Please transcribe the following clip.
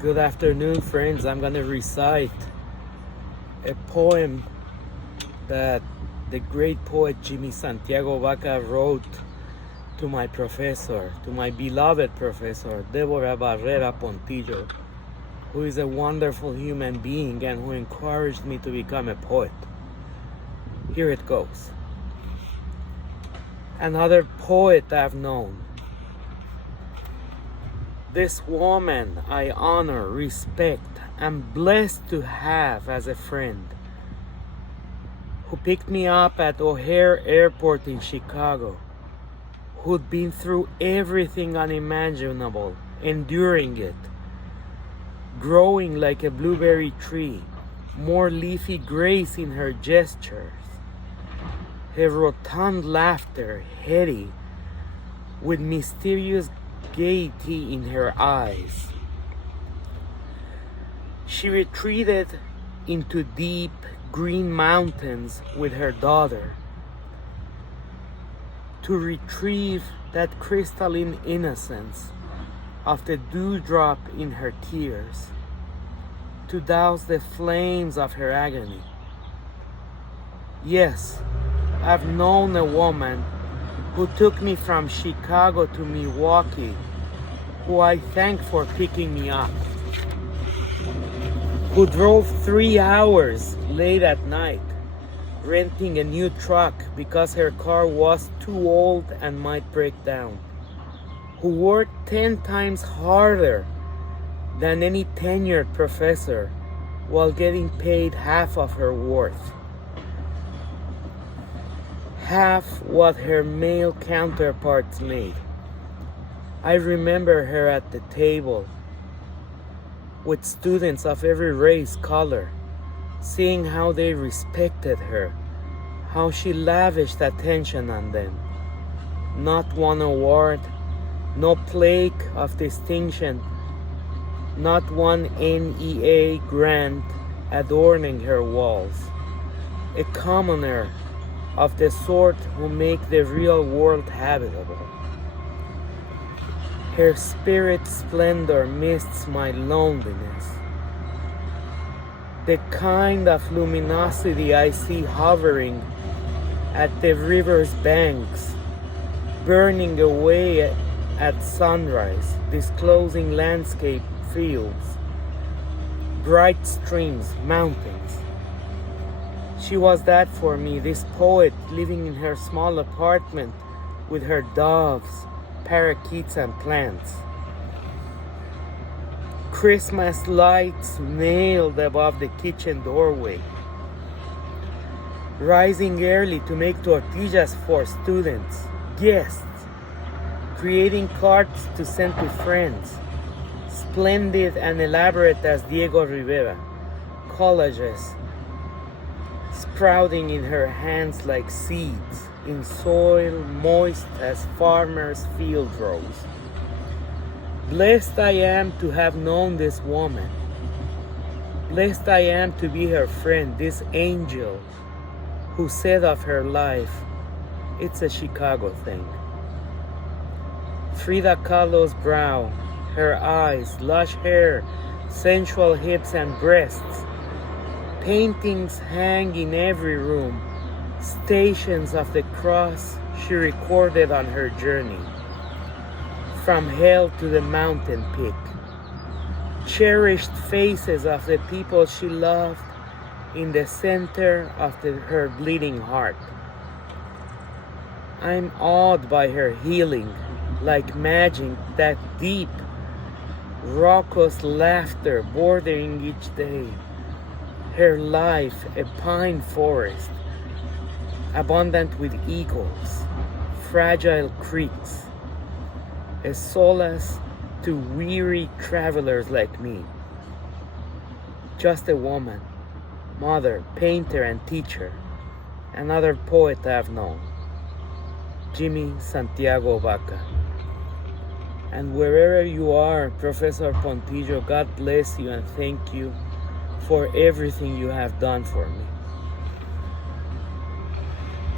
Good afternoon, friends. I'm going to recite a poem that the great poet Jimmy Santiago Baca wrote to my professor, to my beloved professor, Debora Barrera Pontillo, who is a wonderful human being and who encouraged me to become a poet. Here it goes. Another poet I've known. This woman I honor, respect, and blessed to have as a friend, who picked me up at O'Hare Airport in Chicago, who'd been through everything unimaginable, enduring it, growing like a blueberry tree, more leafy grace in her gestures, her rotund laughter heady, with mysterious gaiety in her eyes. She retreated into deep green mountains with her daughter to retrieve that crystalline innocence of the dewdrop in her tears, to douse the flames of her agony. Yes, I've known a woman who took me from Chicago to Milwaukee, who I thank for picking me up, who drove 3 hours late at night, renting a new truck because her car was too old and might break down, who worked 10 times harder than any tenured professor while getting paid half of her worth, half what her male counterparts made. I remember her at the table with students of every race, color, seeing how they respected her, how she lavished attention on them. Not one award, no plaque of distinction, not one NEA grant adorning her walls. A commoner of the sort who make the real world habitable. Her spirit splendor mists my loneliness. The kind of luminosity I see hovering at the river's banks, burning away at sunrise, disclosing landscape fields, bright streams, mountains. She was that for me, this poet living in her small apartment with her doves, parakeets, and plants. Christmas lights nailed above the kitchen doorway. Rising early to make tortillas for students, guests. Creating cards to send to friends. Splendid and elaborate as Diego Rivera. Collages sprouting in her hands like seeds, in soil moist as farmers' field rows. Blessed I am to have known this woman. Blessed I am to be her friend, this angel who said of her life, it's a Chicago thing. Frida Kahlo's brow, her eyes, lush hair, sensual hips and breasts. Paintings hang in every room, stations of the cross she recorded on her journey, from hell to the mountain peak. Cherished faces of the people she loved in the center of her bleeding heart. I'm awed by her healing, like magic, that deep, raucous laughter bordering each day. Her life a pine forest, abundant with eagles, fragile creeks, a solace to weary travelers like me. Just a woman, mother, painter, and teacher, another poet I've known, Jimmy Santiago Baca. And wherever you are, Professor Pontillo, God bless you and thank you for everything you have done for me.